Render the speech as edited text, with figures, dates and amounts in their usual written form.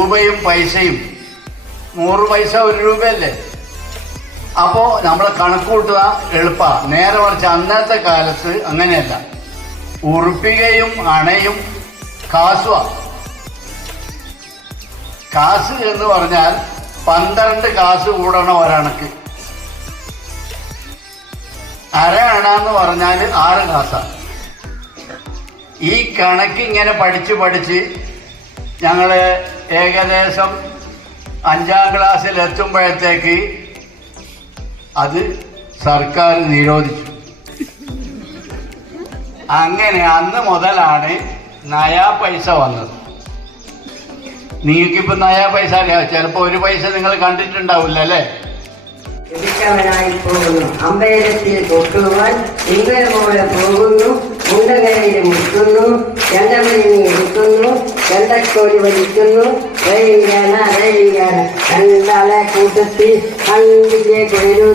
രൂപയും പൈസയും 100 പൈസ 1 രൂപയല്ലേ. അപ്പോൾ നമ്മൾ കണക്ക് കൂട്ടുക എളുപ്പമാണ്. നേരെ മറിച്ച് അന്നത്തെ കാലത്ത് അങ്ങനെയല്ല. ഉറുപ്പികയും അണയും കാസുമാണ്. കാസ് എന്ന് പറഞ്ഞാൽ 12 കാസ് കൂടണം ഒരണക്ക്. അര അണ എന്ന് പറഞ്ഞാൽ 6 കാസാണ്. ഈ കണക്ക് ഇങ്ങനെ പഠിച്ച് ഞങ്ങൾ ഏകദേശം 5ാം ക്ലാസ്സിൽ എത്തുമ്പോഴത്തേക്ക് അത് സർക്കാർ നിരോധിച്ചു. അങ്ങനെ അന്ന് മുതലാണ് നയാ പൈസ വന്നത്. നിങ്ങൾക്കിപ്പോൾ നയാ പൈസ അറിയാം. ചിലപ്പോൾ 1 പൈസ നിങ്ങൾ കണ്ടിട്ടുണ്ടാവില്ല അല്ലേ. എടുക്കവനായി പോകുന്നു, അമ്പേരത്തിൽ കൊട്ടുവാൻ തിങ്കൾ പോലെ പോകുന്നു, മുണ്ടകരയിൽ മുട്ടുന്നു, ചെണ്ടമണി എടുക്കുന്നു, ചെണ്ടക്കോലി വലിക്കുന്നു, രണ്ടാളെ കൂട്ടത്തിൽ കണ്ടിലേക്ക് വരൂ.